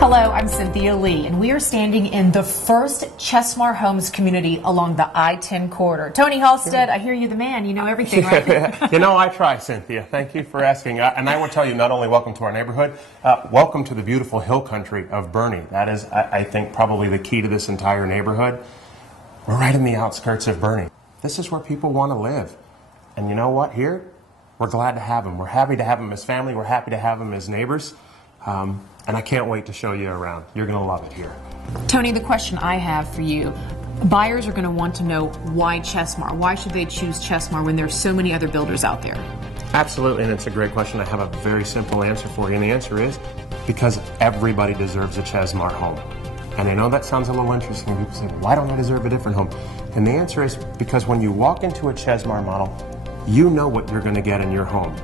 Hello, I'm Cynthia Lee, and we are standing in the first Chesmar Homes community along the I-10 corridor. Tony Halstead, I hear you're the man. You know everything, right? You know, I try, Cynthia. Thank you for asking. And I will tell you, not only welcome to our neighborhood, welcome to the beautiful hill country of Boerne. That is, I think, probably the key to this entire neighborhood. We're right in the outskirts of Boerne. This is where people want to live. And you know what? Here, we're glad to have them. We're happy to have them as family. We're happy to have them as neighbors. And I can't wait to show you around. You're going to love it here. Tony, the question I have for you, buyers are going to want to know why Chesmar. Why should they choose Chesmar when there's so many other builders out there? Absolutely, and it's a great question. I have a very simple answer for you, and the answer is because everybody deserves a Chesmar home. And I know that sounds a little interesting. People say, why don't I deserve a different home? And the answer is because when you walk into a Chesmar model, you know what you're going to get in your home.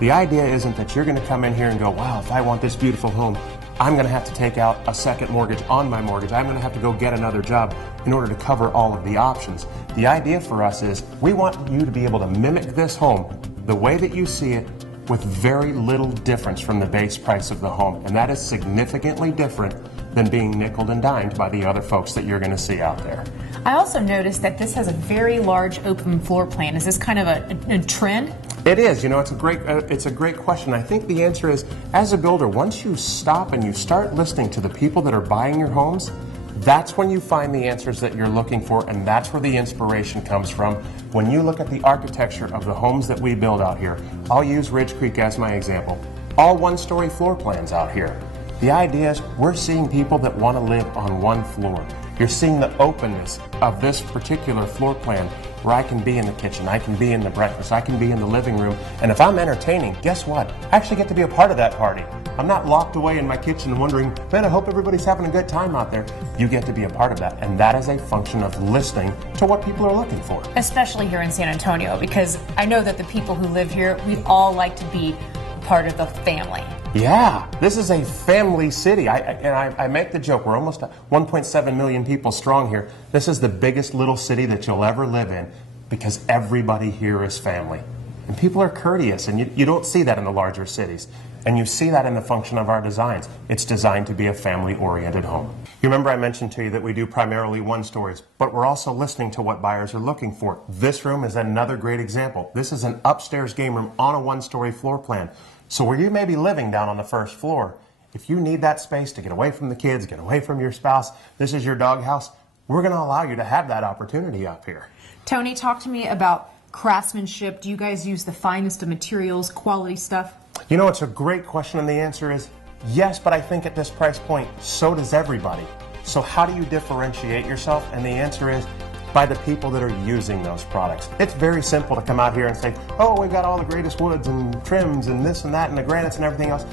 The idea isn't that you're going to come in here and go, wow, if I want this beautiful home, I'm going to have to take out a second mortgage on my mortgage. I'm going to have to go get another job in order to cover all of the options. The idea for us is we want you to be able to mimic this home the way that you see it with very little difference from the base price of the home. And that is significantly different than being nickeled and dimed by the other folks that you're going to see out there. I also noticed that this has a very large open floor plan. Is this kind of a trend? It is. You know, it's a great question. I think the answer is, as a builder, once you stop and you start listening to the people that are buying your homes, that's when you find the answers that you're looking for, and that's where the inspiration comes from. When you look at the architecture of the homes that we build out here, I'll use Ridge Creek as my example. All one-story floor plans out here. The idea is we're seeing people that want to live on one floor. You're seeing the openness of this particular floor plan where I can be in the kitchen, I can be in the breakfast, I can be in the living room, and if I'm entertaining, guess what? I actually get to be a part of that party. I'm not locked away in my kitchen wondering, man, I hope everybody's having a good time out there. You get to be a part of that, and that is a function of listening to what people are looking for. Especially here in San Antonio, because I know that the people who live here, we all like to be part of the family. Yeah, this is a family city. I make the joke, we're almost 1.7 million people strong here. This is the biggest little city that you'll ever live in because everybody here is family. And people are courteous, and you don't see that in the larger cities. And you see that in the function of our designs. It's designed to be a family-oriented home. You remember I mentioned to you that we do primarily one-stories, but we're also listening to what buyers are looking for. This room is another great example. This is an upstairs game room on a one-story floor plan. So where you may be living down on the first floor, if you need that space to get away from the kids, get away from your spouse, this is your doghouse, we're going to allow you to have that opportunity up here. Tony, talk to me about craftsmanship. Do you guys use the finest of materials, quality stuff? You know, it's a great question, and the answer is yes, but I think at this price point, so does everybody. So how do you differentiate yourself? And the answer is by the people that are using those products. It's very simple to come out here and say, oh, we've got all the greatest woods and trims and this and that and the granites and everything else.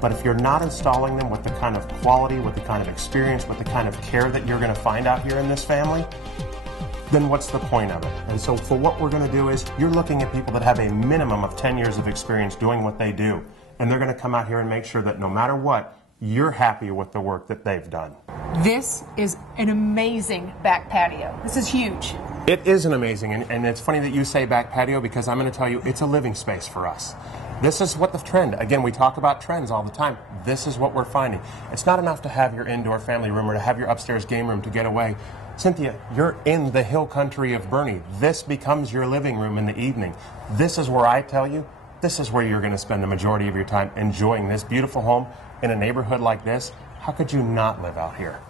But if you're not installing them with the kind of quality, with the kind of experience, with the kind of care that you're going to find out here in this family, then what's the point of it? And so for what we're going to do is you're looking at people that have a minimum of 10 years of experience doing what they do. And they're going to come out here and make sure that no matter what, you're happy with the work that they've done. This is an amazing back patio. This is huge. It is an amazing, and it's funny that you say back patio because I'm going to tell you it's a living space for us. This is what the trend, again, we talk about trends all the time. This is what we're finding. It's not enough to have your indoor family room or to have your upstairs game room to get away. Cynthia, you're in the hill country of Boerne. This becomes your living room in the evening. This is where I tell you, this is where you're going to spend the majority of your time enjoying this beautiful home in a neighborhood like this. How could you not live out here?